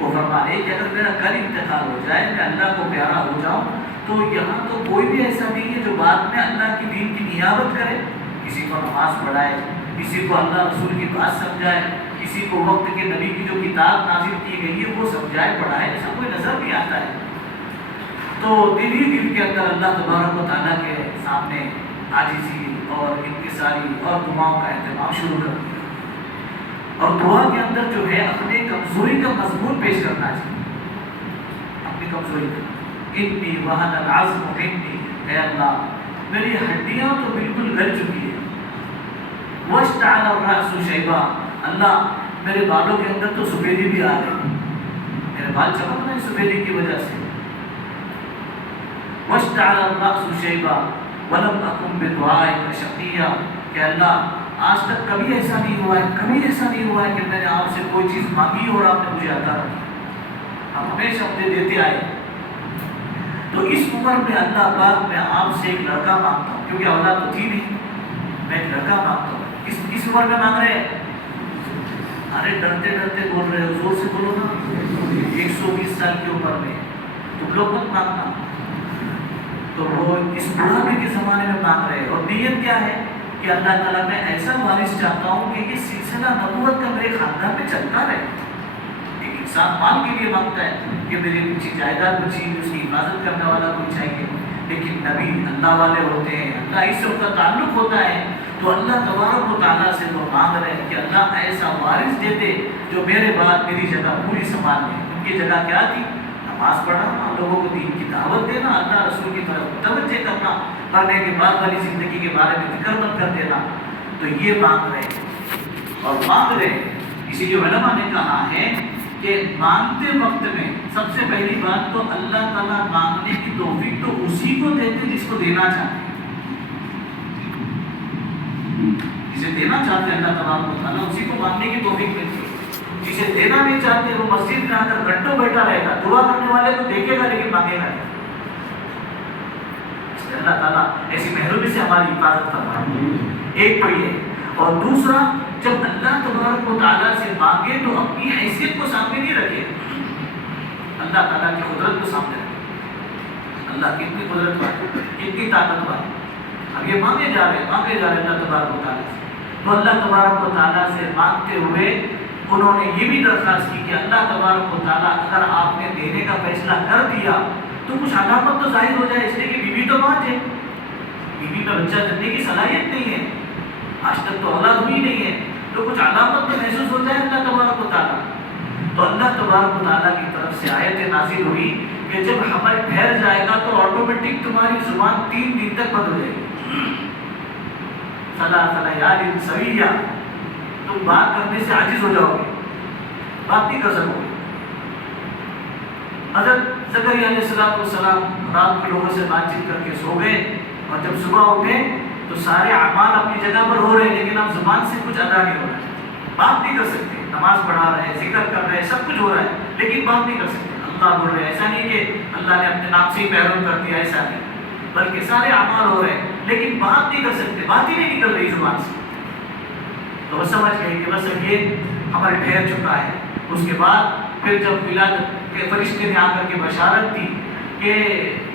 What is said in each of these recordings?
وہ فرما رہے کہ اگر میرا کل انتقال ہو جائے، میں اللہ کو پیارا ہو جاؤں، تو یہاں تو کوئی بھی ایسا نہیں ہے جو بعد میں اللہ کی دین کی نیابت کرے، کسی کو نماز پڑھائے، کسی کو اللہ رسول کی بات سمجھائے، کسی کو وقت کے نبی کی جو کتاب نازل کی گئی ہے وہ سمجھائے پڑھائے، ایسا کوئی نظر نہیں آتا ہے۔ تو دل ہی دل کے اندر اللہ تبارک و تعالیٰ کے سامنے عاجزی اور انکساری اور دعاؤں کا اہتمام شروع کر دیا، اور دعا کے اندر جو ہے اپنے کمزوری کا مضمون پیش کرنا چاہیے، اپنی کمزوری کا، انی وہن العظم منی، اے اللہ میری ہڈیاں تو بالکل گل چکی ہے، واشتعل الرأس شیبا، اللہ میرے بالوں کے اندر تو سفیدی بھی آ گئی، میرے بال چمک رہے ہیں سفیدی کی وجہ سے، واشتعل الرأس شیبا ولم اکن بدعائک شقیا، کہ اللہ آج تک کبھی ایسا نہیں ہوا ہے، کبھی ایسا نہیں ہوا ہے کہ میں نے آپ سے کوئی چیز مانگی اور آپ نے مجھے عطا رکھی، آپ ہمیشہ مجھے دیتے آئے۔ تو اس عمر میں اللہ پاک میں آپ سے ایک لڑکا مانگتا ہوں، کیونکہ اولاد تو تھی نہیں، میں ایک لڑکا مانگتا ہوں۔ اس عمر میں مانگ رہے ہیں؟ ارے ڈرتے ڈرتے بول رہے ہو، زور سے بولو نا، 120 سال کی عمر میں تم لوگ مت مانگنا۔ تو وہ اس بڑھاپے کے زمانے میں مانگ رہے ہیں، اور نیت کیا ہے کہ اللہ تعالیٰ میں ایسا وارث چاہتا ہوں کہ یہ سلسلہ نبوت کا میرے خاندان میں چلتا رہے۔ ایک انسان مال کے لیے مانگتا ہے کہ میری کچھ جائیداد بچی، اس کی حفاظت کرنے والا کوئی چاہیے، لیکن نبی اللہ والے ہوتے ہیں، اللہ اس سے ان کا تعلق ہوتا ہے، تو اللہ تبارک و تعالیٰ سے وہ مانگ رہے ہیں کہ اللہ ایسا وارث دے دے جو میرے بعد میری جگہ پوری سنبھال لے۔ ان کی جگہ کیا تھی؟ نماز پڑھنا، لوگوں کو دین کی دعوت دینا، اللہ رسول کی طرف متوجہ کرنا، مرنے کے بعد والی زندگی کے بارے میں فکر مند کر دینا۔ تو یہ مانگ رہے ہیں، اور مانگ رہے ہیں، اسی لیے علماء نے کہا ہے کہ مانگتے وقت میں سب سے پہلی بات تو اللہ تعالیٰ مانگنے کی توفیق تو اسی کو دیتے جس کو دینا چاہتے ہیں، جسے دینا چاہتے ہیں اللہ تبارک و تعالیٰ اسی کو مانگنے کی توفیق ملتی ہے۔ جسے دینا نہیں چاہتے وہ مسجد میں آ کر گھنٹوں بیٹھا رہے گا، دعا کرنے والے کو دیکھے گا لیکن مانگے گا نہیں۔ اس لیے اللہ تعالیٰ ایسی محرومی سے ہماری حفاظت فرمائے، ایک تو یہ، اور دوسرا جب اللہ تبارک و تعالیٰ سے مانگے تو اپنی حیثیت کو سامنے نہیں رکھے، اللہ تعالیٰ کی قدرت کو سامنے رکھے، اللہ کتنی قدرت والی، کتنی طاقت والی۔ اب یہ مانگے جا رہے اللہ تبارک و تعالیٰ سے، تو اللہ تبارک و تعالیٰ سے مانگتے ہوئے انہوں نے یہ بھی درخواست کی کہ اللہ تبارک و تعالیٰ اگر آپ نے دینے کا فیصلہ کر دیا تو کچھ علامت تو ظاہر ہو جائے، اس لیے کہ بیوی تو ماں ہے، بیوی میں بچہ جننے کی صلاحیت نہیں ہے، آج تک تو اولاد ہوئی نہیں ہے، تو کچھ علامت تو محسوس ہو جائے اللہ تبارک و تعالیٰ۔ تو اللہ تبارک و تعالیٰ کی طرف سے آیت نازل ہوئی کہ جب حمل ٹھہر جائے گا تو آٹومیٹک تمہاری زبان 3 دن تک بند ہو جائے گی، ثلاث لیال سویہ، تم بات کرنے سے عاجز ہو جاؤ گے، بات نہیں کر سکو گے۔ حضرت زکریا علیہ السلام رات کے لوگوں سے بات چیت کر کے سو گئے، اور جب صبح اٹھے تو سارے اعمال اپنی جگہ پر ہو رہے ہیں، لیکن اب زبان سے کچھ ادا نہیں ہو رہا ہے، بات نہیں کر سکتے، نماز پڑھا رہے ہیں، ذکر کر رہے ہیں، سب کچھ ہو رہا ہے، لیکن بات نہیں کر سکتے، اللہ بول رہے ہیں۔ ایسا نہیں کہ اللہ نے اپنے نام سے ہی محروم کر دیا، ایسا نہیں، بلکہ سارے اعمال ہو رہے ہیں لیکن بات نہیں کر سکتے، بات ہی نہیں نکل رہی زبان سے۔ تو وہ سمجھ گئے کہ بس اب یہ حمل ٹھہر چکا ہے۔ اس کے بعد پھر جب ولادت کے فرشتے نے آ کر کے بشارت دی کہ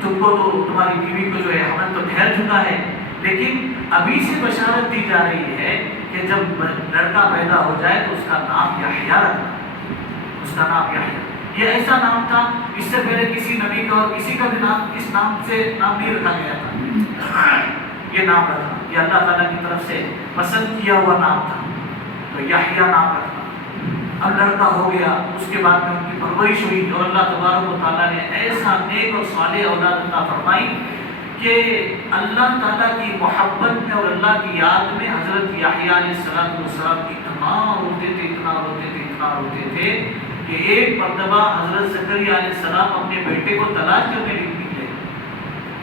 تم کو تو تمہاری بیوی کو جو ہے حمل تو ٹھہر چکا ہے، لیکن ابھی سے بشارت دی جا رہی ہے کہ جب لڑکا پیدا ہو جائے تو اس کا نام یحییٰ رکھنا، اس کا نام یحییٰ۔ یہ ایسا نام تھا اس سے پہلے کسی نبی کا اور کسی کا بھی نام اس نام سے نام نہیں رکھا گیا تھا، یہ نام رکھا، یہ اللہ تعالیٰ کی طرف سے پسند کیا ہوا نام تھا، تو یحییٰ نام رکھا۔ اب لڑکا ہو گیا، اس کے بعد میں ان کی پرورش ہوئی، اور اللہ تبارک و تعالیٰ نے ایسا نیک اور صالح اولاد عطا فرمائی کہ اللہ تعالیٰ کی محبت میں اور اللہ کی یاد میں حضرت یحییٰ علیہ السلام اتنا روتے تھے، اتنا روتے تھے، اتنا روتے تھے کہ ایک مرتبہ حضرت زکریا علیہ السلام اپنے بیٹے کو تلاش کرنے نکلے،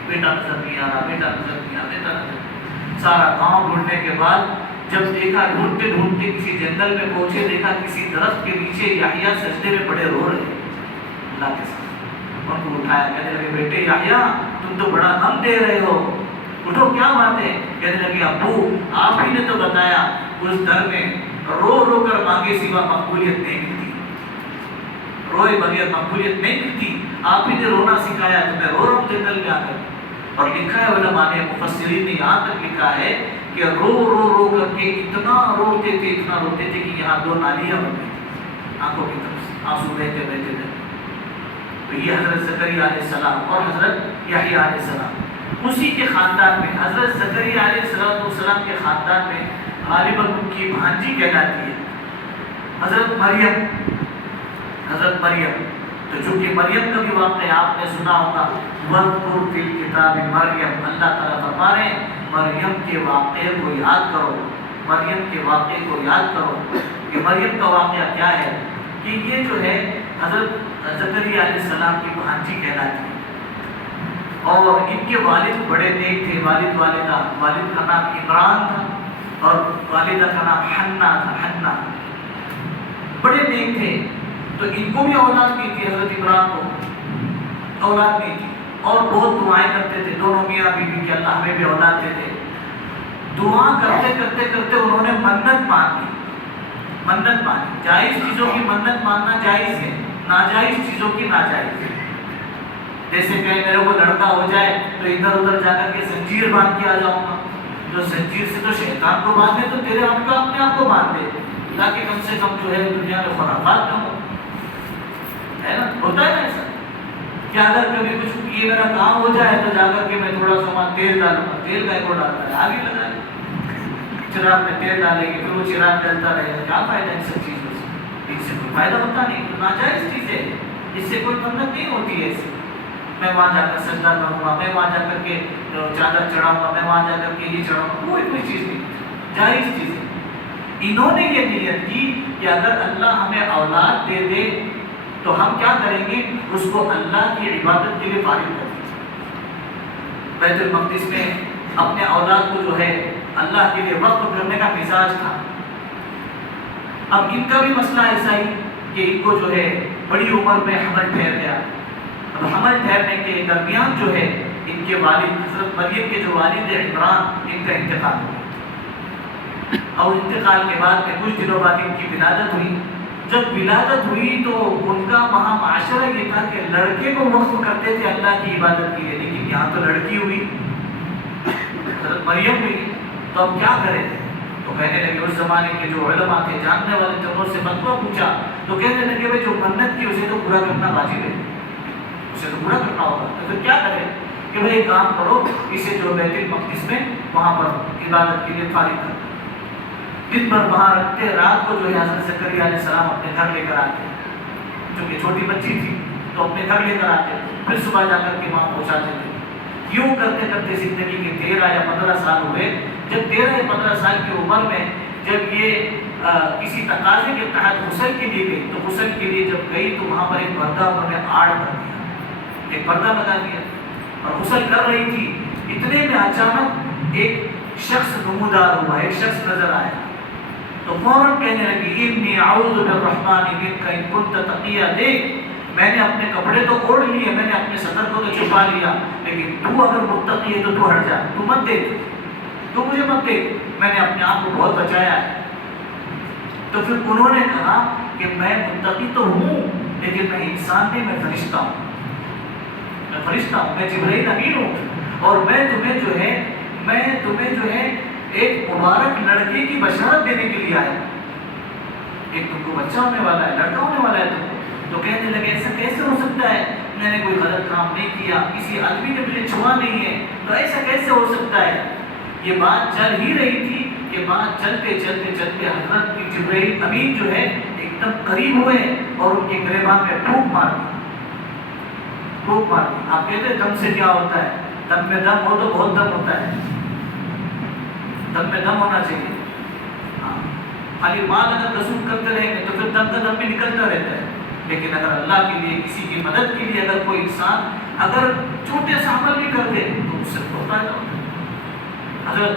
بیٹا نظر نہیں آ رہا، بیٹا نظر نہیں آ رہا، بیٹا نظر، سارا گاؤں ڈھونڈنے کے بعد جب دیکھا، ڈھونڈتے ڈھونڈتے کسی جنگل میں پہنچے، دیکھا کسی درخت کے نیچے یحییٰ سجدے میں پڑے رو رہے اللہ کے ساتھ۔ ان کو اٹھایا، کہنے لگے بیٹے یحییٰ تم تو بڑا غم دے رہے ہو، اٹھو کیا بات ہے؟ کہنے لگے ابو آپ ہی نے تو بتایا اس در میں رو رو کر مانگے سوا مقبولیت نہیں ملتی، روئے بغیر مقبولیت نہیں ملتی. آپ ہی نے رونا سکھایا تو میں رو رہا ہوں جنگل میں آ کر. اور لکھا ہے علماء نے, مفسرین نے یہاں تک لکھا ہے کہ رو رو رو کر کے اتنا روتے تھے کہ یہاں 2 نالیاں بن گئی تھیں آنکھوں کی طرف سے, آنسو بہتے بہتے تھے. تو یہ حضرت زکریا علیہ السلام اور حضرت یحییٰ علیہ السلام اسی کے خاندان میں. حضرت زکریا علیہ السلام کے خاندان میں غالباً ان کی بھانجی کہلاتی ہے حضرت مریم. حضرت مریم تو چونکہ مریم کا بھی واقعہ آپ نے سنا ہوگا, وَاذْكُرْ فِي الْكِتَابِ مریم, اللہ تعالیٰ فرما رہے ہیں مریم کے واقعے کو یاد کرو, مریم کے واقعے کو یاد کرو. کہ مریم کا واقعہ کیا ہے کہ یہ جو ہے حضرت زکریا علیہ السلام کی بھانجی کہلاتی ہے. اور ان کے والد بڑے نیک تھے, والد والدہ. والد کا نام عمران تھا اور والدہ کا نام حنا تھا. حنا بڑے نیک تھے. تو ان کو بھی اولاد نہیں تھی, حضرت عمران کو اولاد نہیں تھی, اور بہت دعائیں کرتے تھے دونوں میاں بیوی کہ اللہ ہمیں بھی اولاد دے دے. دعا کرتے کرتے کرتے انہوں نے منت مان لی. منت مانی. جائز چیزوں کی منت ماننا جائز ہے, ناجائز چیزوں کی ناجائز ہے. جیسے کہ میرے کو لڑکا ہو جائے تو ادھر ادھر جا کر کے زنجیر باندھ کے آ جاؤں گا. جو زنجیر سے تو شیطان کو باندھے تو تیرے ہم کو اپنے آپ کو باندھ دے, تاکہ کم سے کم جو ہے دنیا میں خرافات کم ہو. ہے نا, ہوتا ہے نا ایسا کہ اگر کبھی کچھ یہ میرا کام ہو جائے تو جا کر کے میں تھوڑا سا وہاں تیل ڈالوں گا. تیل کا کو ڈالتا ہے, آگے لگا لے, چراغ میں تیل ڈالیں گے پھر وہ چراغ جلتا رہے گا. کیا فائدہ ان سب چیزوں سے؟ ان سے کوئی فائدہ ہوتا نہیں. تو ناجائز چیز ہے, اس سے کوئی منت نہیں ہوتی ہے. ایسے میں وہاں جا کر سجدہ کروں گا, میں وہاں جا کر کے چادر چڑھاؤں گا, میں وہاں جا کر کے یہ چڑھاؤں گا, کوئی چیز نہیں, جائز چیز ہے. انہوں نے یہ نیت کی کہ اگر اللہ ہمیں اولاد دے دے تو ہم کیا کریں گے, اس کو اللہ کی عبادت کے لیے فارغ کر دیں. بیت المقدس میں اپنے اولاد کو جو ہے اللہ کے لیے وقف کرنے کا مزاج تھا. اب ان کا بھی مسئلہ ایسا ہی کہ ان کو جو ہے بڑی عمر میں حمل ٹھہر گیا. اب حمل ٹھہرنے کے درمیان جو ہے ان کے والد حضرت مریم کے جو والد عمران, ان کا انتقال ہو گیا. اور انتقال کے بعد میں کچھ دنوں بعد ان کی ولادت ہوئی. جب ولادت ہوئی تو ان کا وہاں معاشرہ یہ تھا کہ لڑکے کو وقف کرتے تھے اللہ کی عبادت کے لیے, لیکن یہاں تو لڑکی ہوئی, حضرت مریم ہوئی, تو اب کیا کریں؟ تو کہنے لگے, اس زمانے کے جو علماء تھے, جاننے والے تھے, انہوں سے فتویٰ پوچھا تو کہنے لگے بھائی جو منت کی اسے تو پورا کرنا واجب ہے, اسے تو پورا کرنا ہوگا. تو پھر کیا کریں کہ بھائی ایک کام کرو, اسے جو بیت المقدس میں وہاں پر عبادت کے لیے فارغ کرو. دن بھر وہاں رکھتے, رات کو جو ہے حضرت زکریا علیہ السلام اپنے گھر لے کر آتے, چونکہ چھوٹی بچی تھی تو اپنے گھر لے کر آتے, پھر صبح جا کر کے وہاں پہنچاتے تھے. یوں کرتے کرتے زندگی کے 13 یا 15 سال ہوئے. جب 13 یا 15 سال کی عمر میں جب یہ کسی تقاضے کے تحت غسل کے لیے گئی, تو غسل کے لیے جب گئی تو وہاں پر ایک پردہ انہوں نے آڑ کر دیا, ایک پردہ لگا دیا, اور غسل کر رہی تھی. اتنے میں اچانک ایک شخص نمودار ہوا, ایک شخص نظر آیا. تو فوراً کہنے لگی, انی اعوذ بالرحمن منک ان کنت تقیا. دیکھ, میں نے اپنے کپڑے تو اوڑھ لیے, میں نے اپنے صدر کو تو چھپا لیا, لیکن تو اگر متقی ہے تو تو ہٹ جا, تو مت دیکھ, تو مجھے مت دیکھ, میں نے اپنے آپ کو بہت بچایا ہے. تو پھر انہوں نے کہا کہ میں متقی تو ہوں, لیکن میں انسان نہیں, میں فرشتہ ہوں, میں فرشتہ ہوں, میں جبرائیل امین ہوں, اور میں تمہیں جو ہے ایک مبارک لڑکے کی بشارت دینے کے لیے آیا. ایک تم کو بچہ ہونے والا ہے, لڑکا ہونے والا ہے تم. تو کہنے لگے ایسا کیسے ہو سکتا ہے, میں نے کوئی غلط کام نہیں کیا, کسی آدمی نے مجھے چھوا نہیں ہے, تو ایسا کیسے ہو سکتا ہے. یہ بات چل ہی رہی تھی کہ بات چلتے چلتے چلتے حضرت جبرائیل امین جو ہے ایک دم قریب ہوئے اور ان کے گریبان میں پھونک مار دی. پھونک مار دی. آپ کہتے ہیں دم سے کیا ہوتا ہے, دم میں دم ہو تو بہت دم ہوتا ہے, دم میں دم ہونا چاہیے. ہاں, خالی مال اگر رسول کرتے رہیں گے تو پھر دم کا دم بھی نکلتا رہتا ہے. لیکن اگر اللہ کے لیے, کسی کی مدد کے لیے اگر کوئی انسان اگر چھوٹے سے عمل بھی کر دے تو اس سے بہت فائدہ ہوتا ہے. حضرت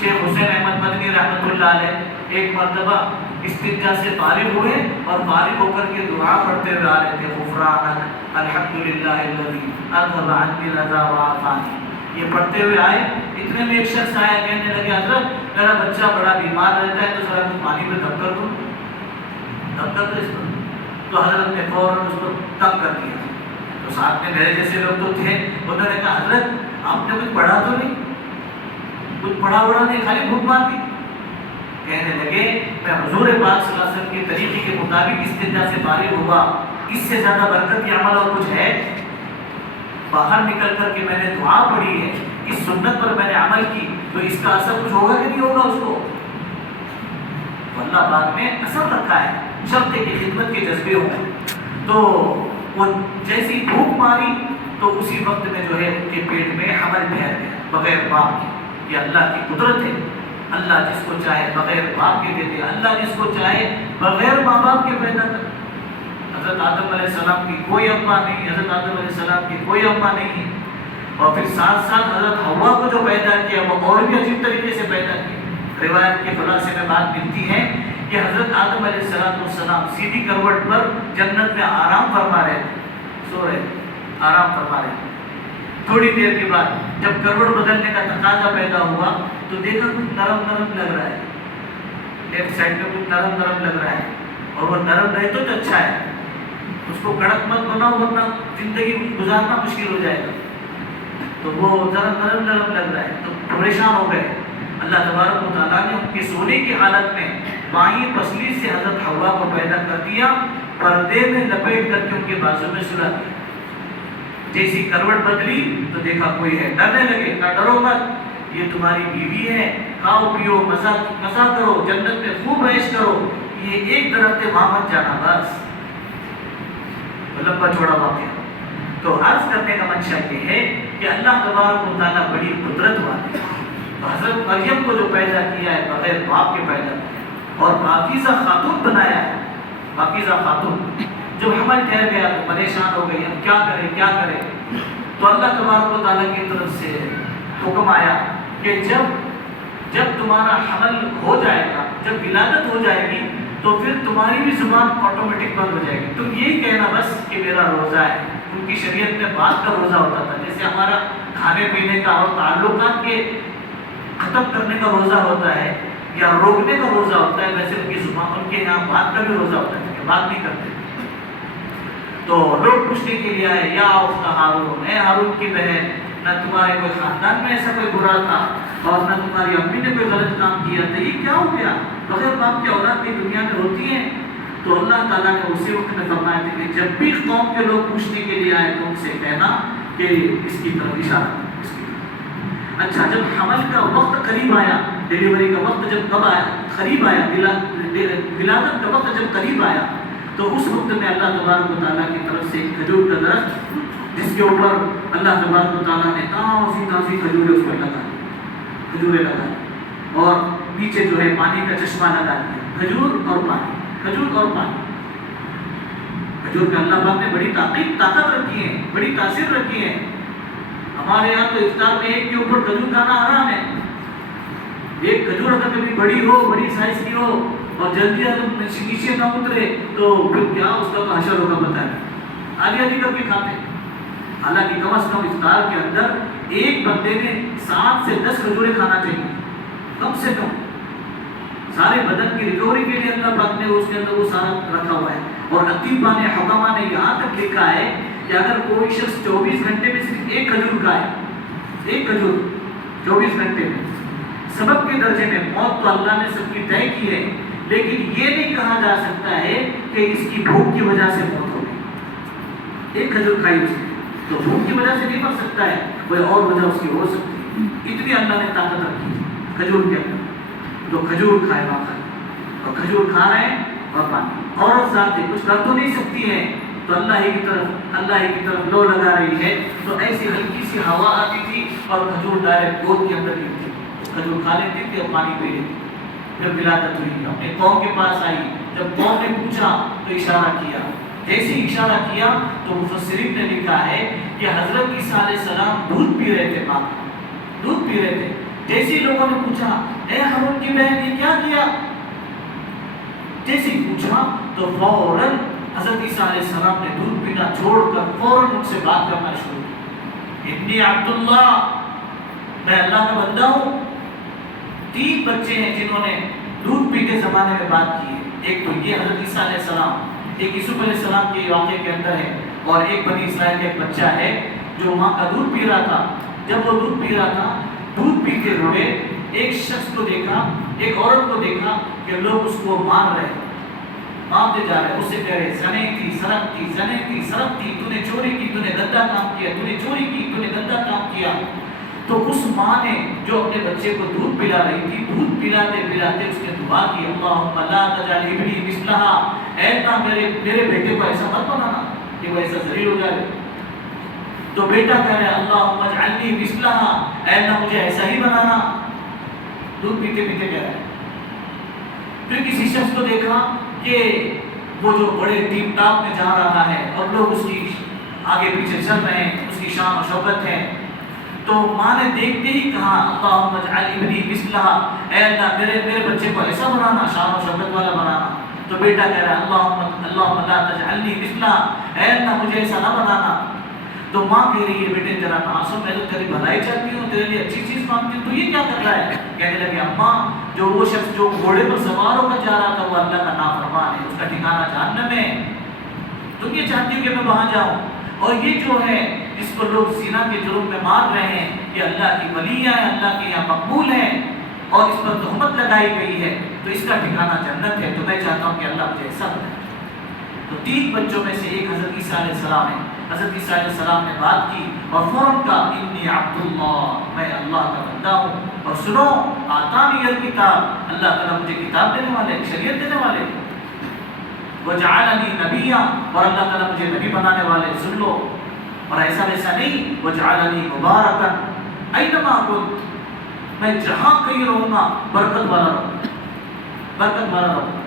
شیخ حسین احمد مدنی رحمۃ اللہ علیہ ایک مرتبہ استنجا سے فارغ ہوئے اور فارغ ہو کر کے دعا پڑھتے ہوئے آ رہے تھے, غفرانک الحمدللہ الذی اذهب عنی الرضا وعافانی. یہ پڑھتے ہوئے آئے, اتنے میں ایک شخص آیا, کہنے لگے حضرت میرا بچہ بڑا بیمار رہتا ہے, تو ذرا کچھ پانی میں دم کر دو, دم کر دو اس پر. تو حضرت نے فوراً اس کو تنگ کر دیا. تو ساتھ میں میرے جیسے لوگ تو تھے, انہوں نے کہا حضرت آپ نے کچھ پڑھا تو نہیں, کچھ پڑھا وڑا نہیں, خالی بھوک مار دی. کہنے لگے میں حضور پاک صلی اللہ علیہ وسلم کے طریقے کے مطابق استنجا سے فارغ ہوا, اس سے زیادہ برکت یا عمل اور کچھ ہے؟ باہر نکل کر کے میں نے دعا پڑھی ہے, اس سنت پر میں نے عمل کی, تو اس کا اثر کچھ ہوگا کہ نہیں ہوگا اس کو؟ تو اللہ پاک نے اثر رکھا ہے, شرط کی خدمت کے جذبے ہوں. تو وہ جیسی بھوک ماری تو اسی وقت میں جو ہے ان کے پیٹ میں حمل ٹھہر گیا بغیر باپ کے. یہ اللہ کی قدرت ہے, اللہ جس کو چاہے بغیر باپ کے دیتے, اللہ جس کو چاہے بغیر ماں باپ کے پیدا کرتے. حضرت آدم علیہ السلام کی کوئی اماں نہیں, حضرت آدم علیہ السلام کی کوئی اماں نہیں, اور پھر ساتھ ساتھ حضرت حوا کو جو پیدا کیا وہ اور بھی عجیب طریقے سے پیدا کیا. روایت کے خلاصے میں بات ملتی ہے کہ حضرت آدم علیہ السلام سیدھی کروٹ پر جنت میں آرام فرما رہے تھے, سو رہے, آرام فرما رہے تھے. تھوڑی دیر کے بعد جب کروٹ بدلنے کا تقاضا پیدا ہوا تو دیکھا کچھ نرم نرم لگ رہا ہے, لیفٹ سائڈ میں کچھ نرم نرم لگ رہا ہے, اور وہ نرم رہے تو اچھا ہے, اس کو کڑک مت بناؤ ورنہ زندگی گزارنا مشکل ہو جائے گا. تو وہ ذرا نرم نرم لگ رہا ہے تو پریشان ہو گئے. اللہ تبارک و تعالیٰ نے ان کی سونے کی حالت میں بائیں پسلی سے حضرت حوا کو پیدا کر دیا, پردے میں لپیٹ کر کے ان کے بازو میں سلا دیا. جیسی کروٹ بدلی تو دیکھا کوئی ہے, ڈرنے لگے, کہا ڈرو مت, یہ تمہاری بیوی ہے, کھاؤ پیو مزہ کرو, جنت میں خوب عیش کرو, یہ ایک درخت ہے وہاں مت جانا بس. لمبا چوڑا واقعہ. تو عرض کرنے کا منشا یہ ہے کہ اللہ تبارک و تعالیٰ بڑی قدرت والے. تو حضرت مریم کو جو پیدا کیا ہے بغیر باپ کے پیدا کیا اور پاکیزہ خاتون بنایا ہے, پاکیزہ خاتون. جب حمل ٹھہر گیا تو پریشان ہو گئی, اب کیا کرے کیا کرے. تو اللہ تبارک و تعالیٰ کی طرف سے حکم آیا کہ جب تمہارا حمل ہو جائے گا, جب ولادت ہو جائے گی تو پھر تمہاری بھی زبان آٹومیٹک بند ہو جائے گی. تم یہی کہنا بس کہ میرا روزہ ہے. ان کی شریعت میں بات کا روزہ ہوتا تھا, جیسے ہمارا کھانے پینے کا اور تعلقات کے ختم کرنے کا روزہ ہوتا ہے یا روکنے کا روزہ ہوتا ہے, ویسے ان کی زبان, ان کے یہاں بات کا بھی روزہ ہوتا ہے کہ بات نہیں کرتے. تو لوگ پوچھنے کے لیے آئے, یا اخت ہارون, اے ہارون کی بہن, نہ تمہارے کوئی خاندان میں ایسا کوئی برا تھا اور نہ تمہاری امی نے کوئی غلط کام کیا تھا, یہ کیا ہو گیا؟ بغیر باپ کی اولاد کی دنیا میں ہوتی ہے. تو اللہ تعالیٰ نے اسی وقت میں فرمایا تھا کہ جب بھی قوم کے لوگ پوچھنے کے لیے آئے تو ان سے کہنا کہ اس کی طرف اشارہ. اچھا, جب حمل کا وقت قریب آیا, ڈیلیوری کا وقت جب کب آیا, قریب آیا, ولادت کا وقت جب قریب آیا, تو اس وقت میں اللہ تبارک و تعالیٰ کی طرف سے ایک کھجور کا درخت جس کے اوپر اللہ تبارک و تعالیٰ نے تازی کھجوریں اس پر لگا دی, کھجوریں لگا دی, اور نیچے جو ہے پانی کا چشمہ لگا دیا. کھجور اور پانی, کھجور اور پانی. کھجور میں اللہ پاک نے بڑی طاقت رکھی ہے, بڑی تاثیر رکھی ہے. ہمارے یہاں تو افطار میں ایک کے اوپر کھجور کھانا حرام ہے. ایک کھجور اگر کبھی بڑی ہو, بڑی سائز کی ہو اور جلدی نیچے نہ اترے تو پھر کیا اس کا تو حشر ہوگا پتہ ہے. آدھی آدھی کر کے کھاتے ہیں. حالانکہ کم از کم افطار کے اندر ایک بندے نے 7 سے 10 کھجوریں کھانا چاہیے کم سے کم. سارے بدن کی ریکوری کے لیے اللہ پاک نے اس کے اندر وہ سارا رکھا ہوا ہے. اور اطباء نے, حکما نے یہاں تک لکھا ہے کہ اگر کوئی شخص 24 گھنٹے میں صرف ایک کھجور کھائے, ایک کھجور 24 گھنٹے میں, سبب کے درجے میں موت تو اللہ نے سب کی طے کی ہے, لیکن یہ نہیں کہا جا سکتا ہے کہ اس کی بھوک کی وجہ سے موت ہو گئی. ایک کھجور کھائی اس نے تو بھوک کی وجہ سے نہیں مر سکتا ہے, کوئی اور وجہ اس کی ہو سکتی ہے. اتنی اللہ نے طاقت رکھی کھجور کے اندر. تو کھجور کھائے واقعہ, اور کھجور کھا رہے ہیں اور پانی. عورت ذات کچھ کر تو نہیں سکتی ہے, تو اللہ ہی کی طرف لو لگا رہی ہے. تو ایسی ہلکی سی ہوا آتی تھی اور کھجور ڈائریکٹ گود کے اندر گرتی, کھجور کھا لیتی تھی اور پانی پی لیتی. جب ولادت ہوئی اپنے قوم کے پاس آئی, جب قوم نے پوچھا تو اشارہ کیا. جیسے اشارہ کیا تو مفسرین نے لکھا ہے کہ حضرت عیسیٰ علیہ السلام دودھ پی رہے تھے, ماں دودھ پی رہے تھے. جیسے لوگوں نے پوچھا اے ہارون کی بہن یہ کیا کیا, جیسے پوچھا تو فوراً حضرت عیسیٰ علیہ السلام نے دودھ پینا چھوڑ کر فوراً ان سے بات کرنا شروع کی. انی عبداللہ, میں اللہ کا بندہ ہوں. 3 بچے ہیں جنہوں نے دودھ پی کے زمانے میں بات کی ہے. ایک تو یہ حضرت عیسیٰ علیہ السلام, ایک یوسف علیہ السلام کے واقعے کے اندر ہے، اور ایک بنی اسرائیل کا ایک بچہ ہے جو ماں کا دودھ پی رہا تھا. جب وہ دودھ پی رہا تھا، دودھ پیتے ہوئے ایک شخص کو دیکھا، ایک عورت کو دیکھا کہ لوگ اس کو مار رہے، مارتے جا رہے، اس سے کہہ رہے زنیتی سرقتی زنیتی سرقتی، تو نے چوری کی، تو نے گندا کام کیا، تو نے چوری کی، تو نے گندا کام کیا. تو اس ماں نے جو اپنے بچے کو دودھ پلا رہی تھی، دودھ پلاتے پلاتے اس نے دعا کی، اللہم لا تجعل ابنی مثلہا، اے اللہ میرے بیٹے کو ایسا مت بنانا کہ وہ ایسا ذلیل ہو جائے. تو بیٹا کہہ رہا ہے اللہم اجعلنی مثلہا، اے اللہ مجھے ایسا ہی بنانا. دودھ پیتے پیتے کہہ رہا ہے. پھر کسی شخص کو دیکھا کہ وہ جو بڑے ٹیپ ٹاپ میں جا رہا ہے اور لوگ اس کی آگے پیچھے چل رہے ہیں، اس کی شان و شوکت ہے. تو ماں نے دیکھتے ہی کہا اللہم اجعل ابنی مثلہا، اے اللہ میرے بچے کو ایسا بنانا، شان و شوکت والا بنانا. تو بیٹا کہہ رہا ہے اللہم لا تجعلنی مثلہا، اے اللہ مجھے ایسا نہ بنانا. تو ماں کہہ رہی ہے بیٹے تیرا معصوم، میں تو تیری بھلائی چاہتی ہوں، تیرے لیے اچھی چیز مانگتی ہوں، تو یہ کیا کر رہا ہے؟ کہنے لگے اماں جو وہ شخص جو گھوڑے پر سوار ہو کر جا رہا تھا وہ اللہ کا نافرمان ہے، اس کا ٹھکانہ جہنم ہے. تم یہ چاہتی ہو کہ میں وہاں جاؤں؟ اور یہ جو ہے جس کو لوگ زنا کے جرم میں مار رہے ہیں، یہ اللہ کی ولیہ ہے، اللہ کے یہاں مقبول ہے، اور اس پر تہمت لگائی گئی ہے، تو اس کا ٹھکانہ جنت ہے. تو میں چاہتا ہوں کہ اللہ مجھے ایسا بنائے. تو 3 بچوں میں سے ایک حضرت عیسیٰ علیہ السلام ہے. حضرت عیسیٰ علیہ السلام نے بات کی اور فوراً کہا انی عبداللہ، میں اللہ کا بندہ ہوں. اور سنو آتانی الکتاب، اللہ تعالیٰ مجھے کتاب دینے والے، شریعت دینے والے. وجعلنی نبیا، اور اللہ تعالیٰ مجھے نبی بنانے والے. سن لو. اور ایسا ویسا نہیں، وجعلنی مبارکا اینما کنت، میں جہاں کہیں رہوں گا برکت والا رہوں، برکت والا رہوں.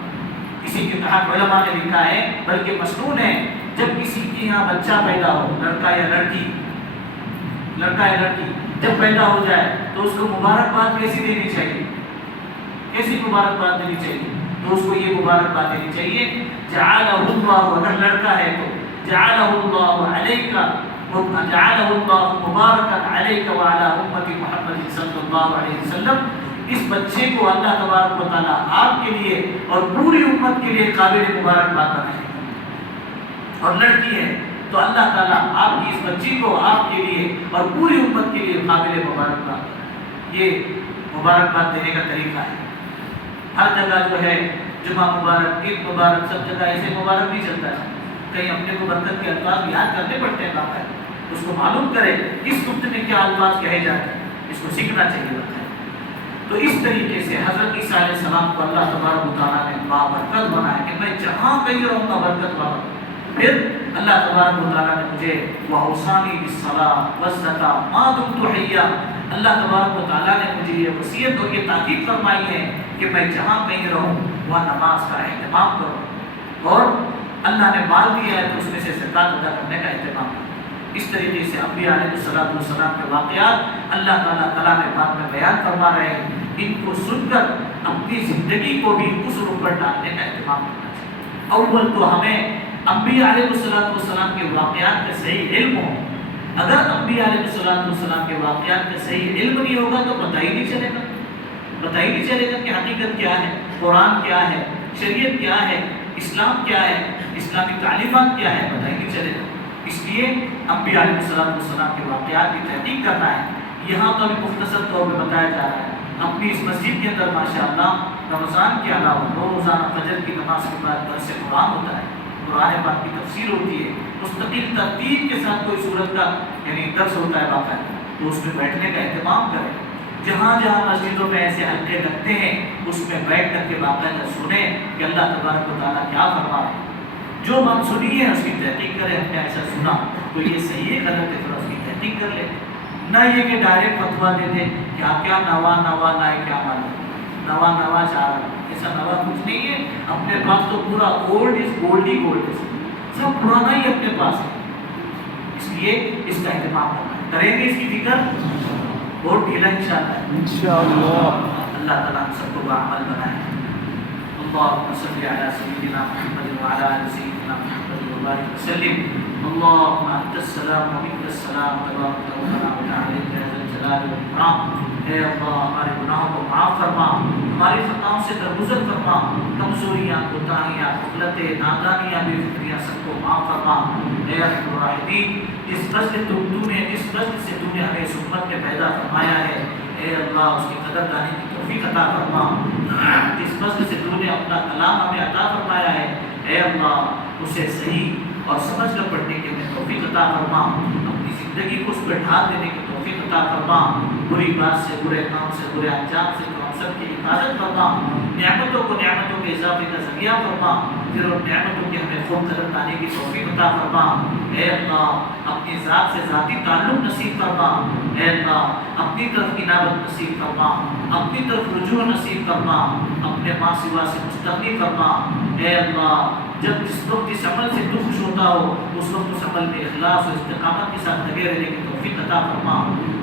اسی کے تحت علماء نے لکھا ہے بلکہ مسنون ہے، جب کسی کے یہاں بچہ پیدا ہو، لڑکا یا لڑکی جب پیدا ہو جائے تو اس کو مبارکباد کیسی دینی چاہیے؟ کیسی مبارکباد دینی چاہیے؟ تو اس کو یہ مبارکباد دینی چاہیے جعلہ اللہ، اگر لڑکا ہے تو جعلہ اللہ علیک، جعلہ اللہ مبارکا علیک وعلی امت محمد صلی اللہ علیہ وسلم. اس بچے کو اللہ تبارک و تعالیٰ آپ کے لیے اور پوری امت کے لیے قابل مبارکباد بنائے. اور لڑکی ہے تو اللہ تعالیٰ آپ کی اس بچی کو آپ کے لیے اور پوری امت کے لیے قابل مبارکباد. یہ مبارکباد دینے کا طریقہ ہے. ہر جگہ جو ہے جمعہ مبارک، عید مبارک، سب جگہ ایسے مبارک نہیں چلتا ہے. کہیں اپنے کو برکت کے الفاظ یاد کرنے پڑتے ہیں. باقاعدہ اس کو معلوم کرے کس وقت میں کیا الفاظ کہے جاتے ہیں، اس کو سیکھنا چاہیے باقاعدہ. تو اس طریقے سے حضرت عیسیٰ علیہ السلام کو اللہ تبارک و تعالیٰ نے بابرکت بنایا کہ میں جہاں کہیں رہوں گا برکت والا. پھر اللہ تبارک و تعالیٰ نے مجھے وَأَوْصَانِي بِالصَّلَاةِ وَالزَّكَاةِ مَا دُمْتُ حَيًّا، اللہ تبارک و تعالیٰ نے مجھے یہ وصیت اور یہ تاکید فرمائی ہے کہ میں جہاں کہیں رہوں وہاں نماز کا اہتمام کروں، اور اللہ نے مال دیا ہے تو اس میں سے زکوٰۃ ادا کرنے کا اہتمام کروں. اس طریقے سے انبیاء علیہ السلام کے واقعات اللہ تعالیٰ کلام پاک میں بیان فرما رہے ہیں. ان کو سن کر اپنی زندگی کو بھی اس رخ پر ڈالنے کا اہتمام کرنا چاہیے. اول تو ہمیں انبیاء علیہ السلام کے واقعات کا صحیح علم ہو. اگر انبیاء علیہ السلام کے واقعات کا صحیح علم نہیں ہوگا تو پتہ ہی نہیں چلے گا کہ حقیقت کیا ہے، قرآن کیا ہے، شریعت کیا ہے، اسلام کیا ہے، اسلامی تعلیمات کیا ہے، پتہ ہی نہیں چلے گا. اس لیے انبیاء علیہ السلام کے واقعات کی تحقیق کرنا ہے. یہاں تو ابھی مختصر طور پہ بتایا جا رہا ہے. اپنی اس مسجد کے اندر ماشاءاللہ رمضان کے علاوہ روزانہ فجر کی نماز کے بعد درس قرآن ہوتا ہے، قرآن پاک کی تفسیر ہوتی ہے، مستقل ترتیب کے ساتھ کوئی صورت کا یعنی درس ہوتا ہے باقاعدہ. تو اس میں بیٹھنے کا اہتمام کریں. جہاں جہاں مسجدوں میں ایسے حلقے لگتے ہیں اس میں بیٹھ کر کے باقاعدہ سنیں کہ اللہ تبارک و تعالیٰ کیا فرما رہے ہیں. جو بات سنی ہے اس کی تحقیق کرے. ہم نے ایسا سنا تو یہ صحیح ہے غلط ہے، تھوڑا اس کی تحقیق کر لے. نہ یہ کہ ڈائریکٹ فتوا دے دیں کیا نوا لائے کیا معلوم، نوا چاہ رہا. ایسا نوا کچھ نہیں ہے. اپنے پاس تو پورا old is gold he gold ہے، سب پرانا ہی اپنے پاس ہے. اس لیے اس کا اہتمام کریں گے، اس کی فکر بہت ڈھیلا انشاءاللہ. اللہ تعالیٰ ہم سب کو بعمل بنائے. اللهم صل على سيدنا محمد وعلى ال سيدنا محمد وبارك وسلم. اللهم انت السلام ومنك السلام تبارك ربنا وتعالى يا ذا الجلال والاكرام. اے اللہ ہمارے گناہوں کو معاف فرما، ہماری خطاؤں سے درگزر فرما، کمزوریاں، کوتاہیاں، غفلتیں، نادانیاں، بے فکریاں سب کو معاف فرما۔ اے ارحم الراحمین، جس نسل جس نسل سے تو نے ہمیں اس امت میں پیدا فرمایا ہے، اے اللہ اس کی قدر دانی کی توفیق عطا فرما۔ جس نسل سے تو نے اپنا کلام ہمیں عطا فرمایا ہے، اے اللہ اسے صحیح اور سمجھ کر پڑھنے کی ہمیں توفیق عطا فرما، اپنی زندگی کو اس پر ڈھال دینے کی توفیق عطا فرما، بری بات سے، برے کام سے، برے انجام سے تو ہم سب کی حفاظت فرما، نعمتوں کو نعمتوں کے اضافے کا ذریعہ فرما، پھر ان نعمتوں کی ہمیں خوب قدر پانے کی توفیق عطا فرما۔ اے اللہ اپنی ذات سے ذاتی تعلق نصیب فرما، اے اللہ اپنی طرف انابت نصیب فرما، اپنی طرف رجوع نصیب فرما، اپنے ماں سوا سے مستغنی فرما۔ اے اللہ جب جس وقت اس عمل سے تو خوش ہوتا ہو اس وقت اس عمل میں اخلاص اور استقامت کے ساتھ لگے رہنے کی توفیق عطا فرما،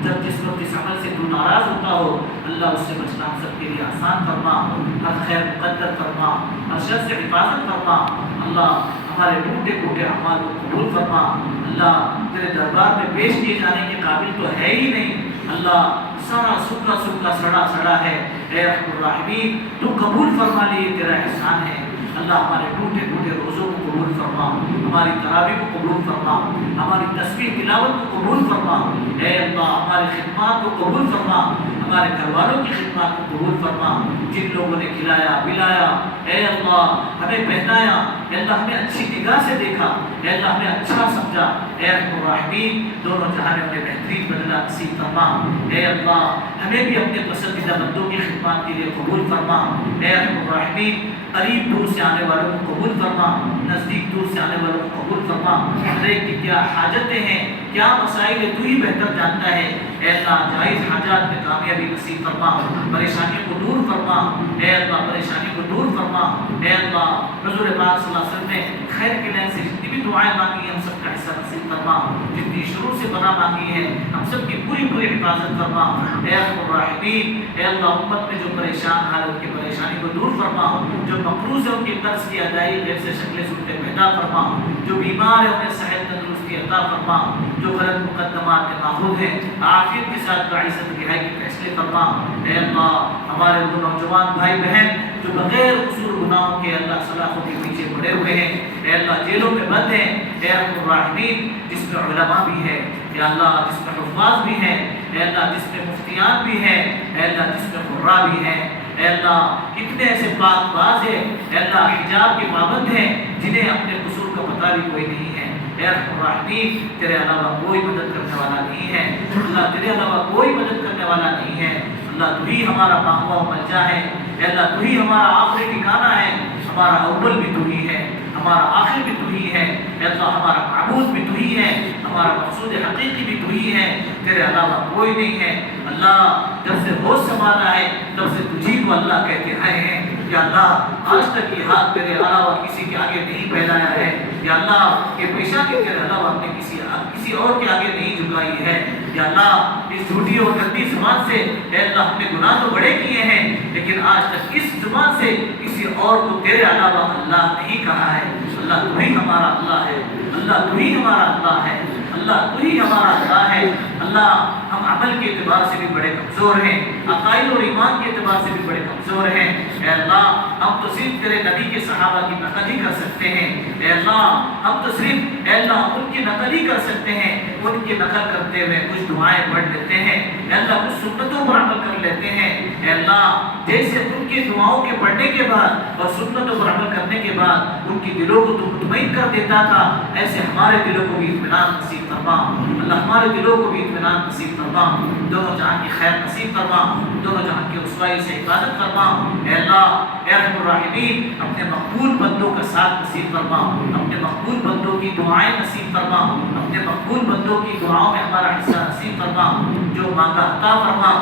جب جس وقت اس عمل سے تو ناراض ہوتا ہو اللہ اس سے بچنا ہم سب کے لیے آسان فرما، ہر خیر مقدر فرما، ہر شر سے حفاظت فرما۔ اللہ ہمارے ٹوٹے پھوٹے اعمال کو قبول فرما، اللہ تیرے دربار میں پیش کیے جانے کے قابل تو ہے ہی نہیں، اللہ سارا سوکھا سوکھا سڑا سڑا ہے، اے رحم الراحمین تو قبول فرما لیے تیرا احسان ہے۔ اللہ ہمارے ٹوٹے پھوٹے روزوں کو قبول فرما، ہماری تراویح کو قبول فرما، ہماری تسبیح تلاوت کو قبول فرما، اے اللہ ہماری خدمات کو قبول فرما، ہمارے گھر والوں کی خدمات کو قبول فرما، جن لوگوں نے کھلایا پلایا، اے اللہ ہمیں پہنایا، اے اللہ ہمیں اچھی نگاہ سے دیکھا، اے اللہ ہمیں اچھا سمجھا، اے رحم الراحمین دونوں جہان میں بہترین بدلہ نصیب فرما، اے اللہ ہمیں بھی اپنے پسندیدہ بندوں کی خدمات کے لیے قبول فرما، اے رحم الراحمین قریب دور سے آنے والوں کو قبول فرما، نزدیک دور سے آنے والوں کو قبول فرما، ہر ایک کی کیا حاجتیں ہیں، کیا مسائل ہے تو ہی بہتر جانتا ہے، اے اللہ جائز حاجات میں کامیابی نصیب فرما، پریشانیوں کو دور فرما، اے اللہ پریشانی کو دور فرما، اے اللہ حضور پاک صلی اللہ علیہ وسلم نے خیر کے لین سے جتنی بھی دعائیں مانگی ہیں ہم سب کا حصہ نصیب فرما، جتنی شروع سے پناہ مانگی ہے ہم سب کی پوری پوری حفاظت فرما، اے ارحم الراحمین اے اللہ امت میں جو پریشان ہیں ان کی پریشانی کو دور فرما، جو مقروض ہے ان کی قرض کی ادائیگی غیر سے شکل صورتیں پیدا فرما، جو بیمار ہے انہیں صحت تندرستی عطا فرما، جو غلط مقدمات کے ماخوذ ہیں عافیت کے ساتھ عزت رہائی کے فیصلے فرما، اے اللہ ہمارے وہ نوجوان بھائی بہن جو بغیر قصور گناہوں کے اللہ سلاخوں کے پیچھے پڑے ہوئے ہیں، اے اللہ جیلوں میں بند ہیں، اے ارحم الراحمین جس میں علماء بھی ہیں، اے اللہ جس میں حفاظ بھی ہیں، اے اللہ جس میں مفتیان بھی ہیں، اے اللہ جس میں قراء بھی ہیں، اے اللہ کتنے ایسے پاک باز ہیں، اے اللہ حجاب کے پابند ہیں جنہیں اپنے قصور کا پتہ بھی کوئی نہیں ہے، اے ارحم الراحمین تیرے علاوہ کوئی مدد کرنے والا نہیں ہے، اللہ تیرے علاوہ کوئی مدد کرنے والا نہیں ہے، اللہ تو ہی ہمارا ماہوا و ملجا ہے، اے اللہ تو ہی ہمارا آخری ٹھکانہ ہے، ہمارا اول بھی تو ہی ہے، ہمارا آخر بھی تو ہی ہے، اے اللہ ہمارا معبود بھی تو ہی ہے، ہمارا مقصود حقیقی بھی تو ہی ہے، تیرے علاوہ کوئی نہیں ہے، اللہ جب سے ہوش سنبھالا ہے تب سے تجھی کو اللہ کہتے آئے ہیں، یا اللہ آج تک یہ ہاتھ تیرے علاوہ کسی کے آگے نہیں پھیلایا ہے، یا اللہ یہ پیشانی تیرے علاوہ ہم نے کسی اور کے آگے نہیں جھکائی ہے، یا اللہ اس جھوٹی اور گندی زبان سے اے اللہ ہم نے گناہ تو بڑے کیے ہیں لیکن آج تک اس زبان سے کسی اور کو تیرے علاوہ اللہ نہیں کہا ہے، اللہ تو ہی ہمارا اللہ ہے، اللہ تو ہی ہمارا اللہ ہے، اللہ تو ہی ہمارا اللہ ہے، اللہ ہم عمل کے اعتبار سے بھی بڑے کمزور ہیں، عقائد اور ایمان کے اعتبار سے بھی بڑے کمزور ہیں، اے اللہ ہم تو صرف تیرے نبی کے صحابہ کی نقل ہی کر سکتے ہیں، اے اللہ ہم تو صرف اے اللہ ان کی نقل ہی کر سکتے ہیں، ان کی نقل کرتے ہوئے کچھ دعائیں پڑھ لیتے ہیں، اے اللہ کچھ سنتوں پر عمل کر لیتے ہیں، اے اللہ جیسے ان کی دعاؤں کے پڑھنے کے بعد اور سنتوں پر عمل کرنے کے بعد ان کی دلوں کو تو مطمئن کر دیتا تھا، ایسے ہمارے دلوں کو بھی اطمینان نصیب فرما، اللہ ہمارے دلوں کو بھی اطمینان نصیب فرما، دونوں جہاں کی خیر نصیب فرما، دونوں جہاں کی رسوائی سے حفاظت فرما، اے اللہ اے ارحم الراحمین اپنے مقبول بندوں کا ساتھ نصیب فرما، اپنے مقبول بندوں کی دعائیں نصیب فرما، اپنے مقبول بندوں کی دعاؤں میں ہمارا حصہ نصیب فرما، جو مانگا عطا فرما،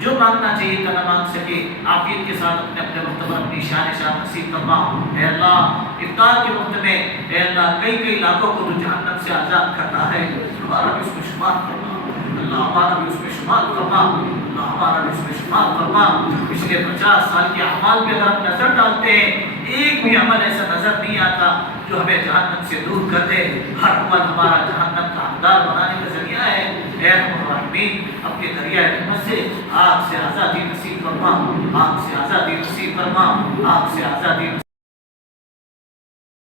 جو مانگنا چاہیے کہ نہ مانگ سکے عافیت کے ساتھ اپنے مرتبہ اپنی شان نصیب فرما، اے اللہ افطار کے وقت میں اے اللہ کئی لاکھوں کو تو جہنم سے آزاد کرتا ہے، ہمارا بھی اس میں شمار فرما، اللہ ہمارا بھی اس میں شمار فرما، اللہ ہمارا رزق شمار فرما. پچھلے 50 سال کے اعمال پہ اگر ہم نظر ڈالتے ہیں ایک بھی عمل ایسا نظر نہیں آتا جو ہمیں جہنم سے دور کر دے. ہر عمل ہمارا جہنم کا حقدار بنانے کا ذریعہ ہے. اے ارحم الراحمین اپنے دریائے رحمت سے آگ سے آزادی نصیب فرما, آگ سے آزادی نصیب فرما, آگ سے آزادی